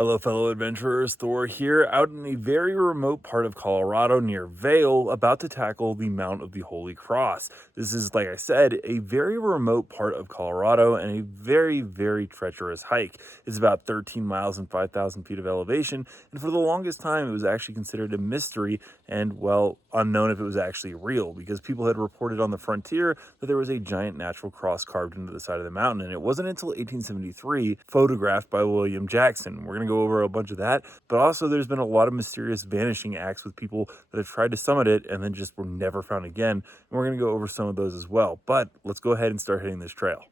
Hello, fellow adventurers. Thor here, out in a very remote part of Colorado near Vail, about to tackle the Mount of the Holy Cross. This is, like I said, a very remote part of Colorado and a very treacherous hike. It's about 13 miles and 5,000 feet of elevation, and for the longest time, it was actually considered a mystery and, well, unknown if it was actually real, because people had reported on the frontier that there was a giant natural cross carved into the side of the mountain, and it wasn't until 1873, photographed by William Jackson. We're going to go over a bunch of that, but also there's been a lot of mysterious vanishing acts with people that have tried to summit it and then just were never found again, and we're going to go over some of those as well. But let's go ahead and start hitting this trail.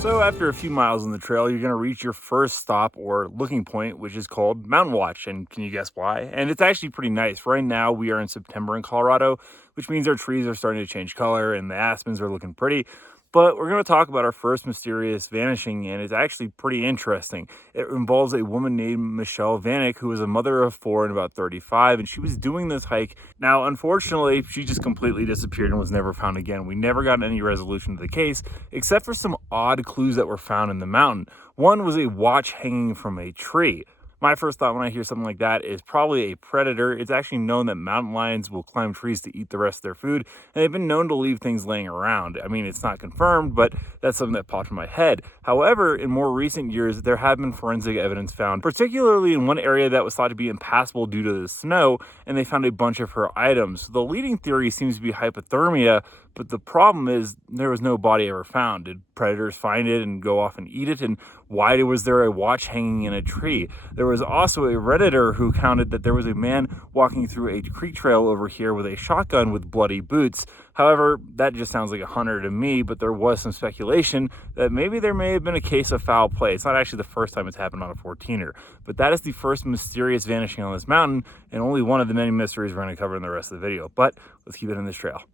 So after a few miles on the trail, you're going to reach your first stop or looking point, which is called Mountain Watch. And can you guess why? And it's actually pretty nice. Right now, we are in September in Colorado, which means our trees are starting to change color and the aspens are looking pretty. But we're going to talk about our first mysterious vanishing, and it's actually pretty interesting. It involves a woman named Michelle Vanek, who was a mother of four and about 35, and she was doing this hike. Now, unfortunately, she just completely disappeared and was never found again. We never got any resolution to the case, except for some odd clues that were found in the mountain. One was a watch hanging from a tree. My first thought when I hear something like that is probably a predator. It's actually known that mountain lions will climb trees to eat the rest of their food, and they've been known to leave things laying around. I mean, it's not confirmed, but that's something that popped in my head. However, in more recent years, there have been forensic evidence found, particularly in one area that was thought to be impassable due to the snow, and they found a bunch of her items. The leading theory seems to be hypothermia, but the problem is there was no body ever found. Did predators find it and go off and eat it? And why was there a watch hanging in a tree? There was also a Redditor who counted that there was a man walking through a creek trail over here with a shotgun with bloody boots. However, that just sounds like a hunter to me, but there was some speculation that maybe there may have been a case of foul play. It's not actually the first time it's happened on a 14er, but that is the first mysterious vanishing on this mountain, and only one of the many mysteries we're going to cover in the rest of the video. But let's keep it in this trail.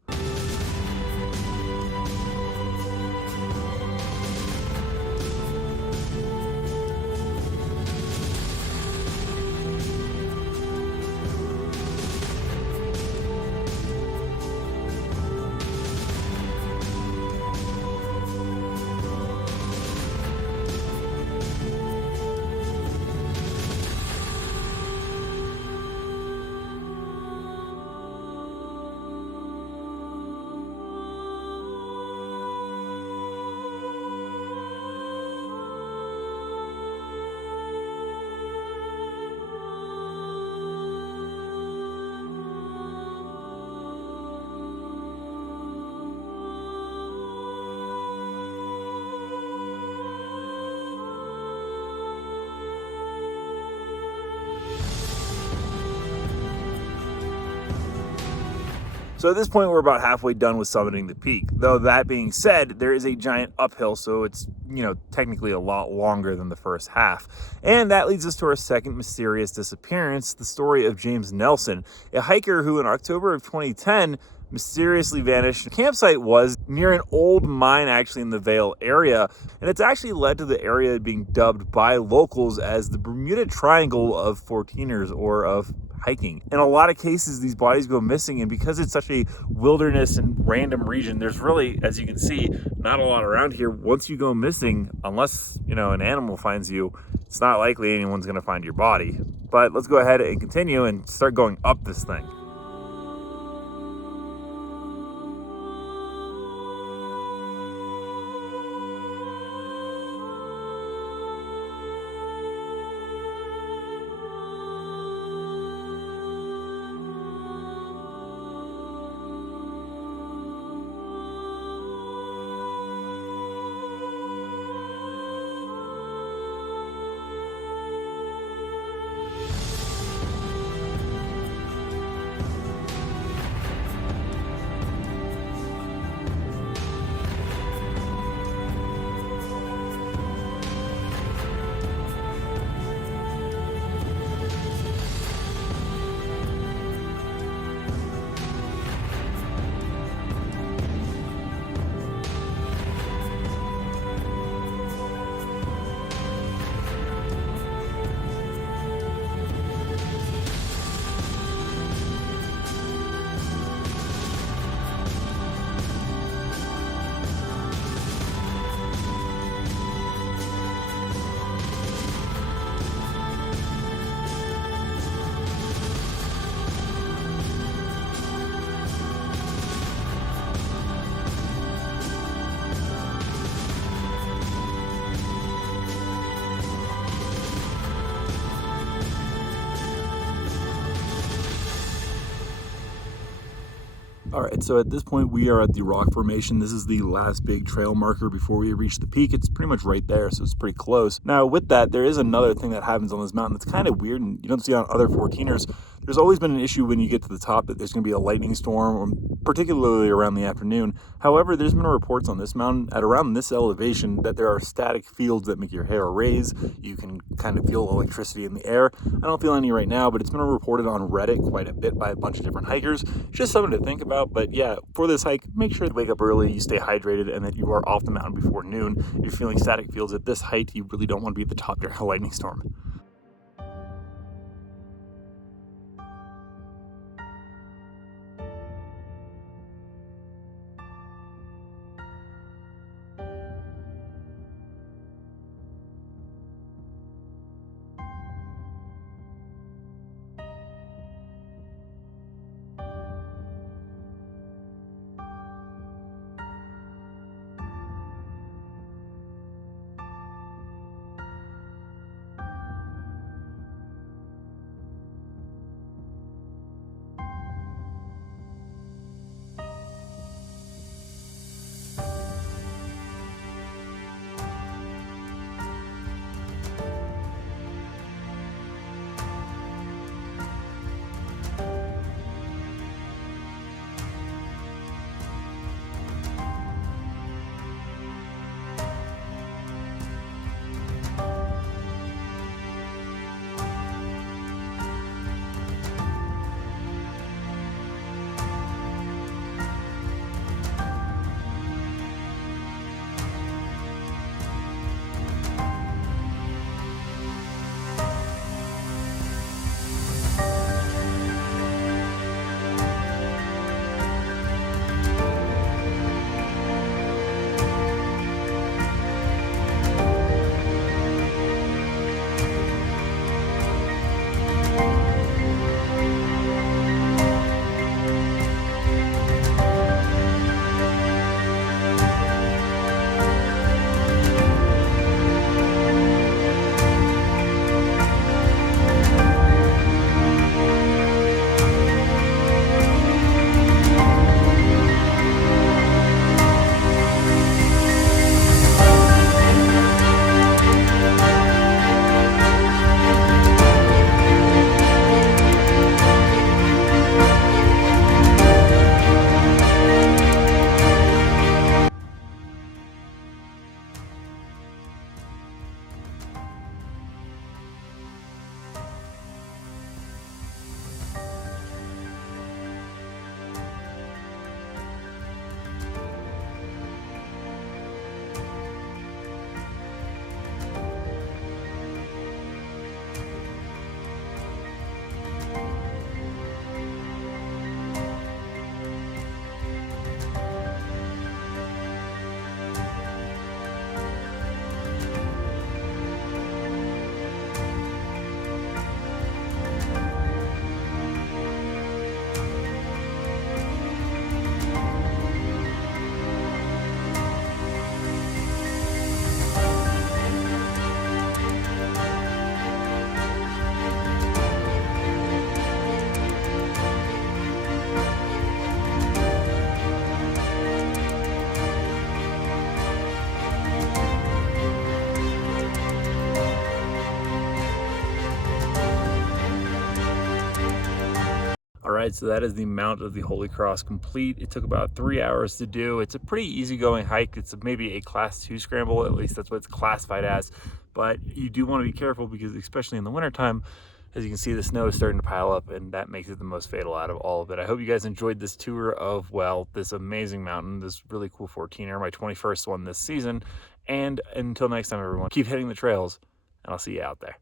So at this point, we're about halfway done with summiting the peak. Though that being said, there is a giant uphill, so it's, technically a lot longer than the first half. And that leads us to our second mysterious disappearance, the story of James Nelson, a hiker who in October of 2010 mysteriously vanished. The campsite was near an old mine actually in the Vail area, and it's actually led to the area being dubbed by locals as the Bermuda Triangle of 14ers, or of hiking. In a lot of cases, these bodies go missing, and because it's such a wilderness and random region, there's really, as you can see, not a lot around here. Once you go missing, unless, an animal finds you, it's not likely anyone's going to find your body. But let's go ahead and continue and start going up this thing. All right, so at this point we are at the rock formation. This is the last big trail marker before we reach the peak. It's pretty much right there, so it's pretty close. Now with that, there is another thing that happens on this mountain that's kind of weird and you don't see on other 14ers. There's always been an issue when you get to the top that there's going to be a lightning storm, particularly around the afternoon. However, there's been reports on this mountain at around this elevation that there are static fields that make your hair raise. You can kind of feel electricity in the air. I don't feel any right now, but it's been reported on Reddit quite a bit by a bunch of different hikers. Just something to think about. But yeah, for this hike, make sure to wake up early, you stay hydrated, and that you are off the mountain before noon. If you're feeling static fields at this height, you really don't want to be at the top during a lightning storm. All right, so that is the Mount of the Holy Cross complete. It took about 3 hours to do. It's a pretty easygoing hike. It's maybe a class 2 scramble, at least that's what it's classified as. But you do want to be careful because especially in the wintertime, as you can see, the snow is starting to pile up and that makes it the most fatal out of all of it. I hope you guys enjoyed this tour of, well, this amazing mountain, this really cool 14er, my 21st one this season. And until next time, everyone, keep hitting the trails and I'll see you out there.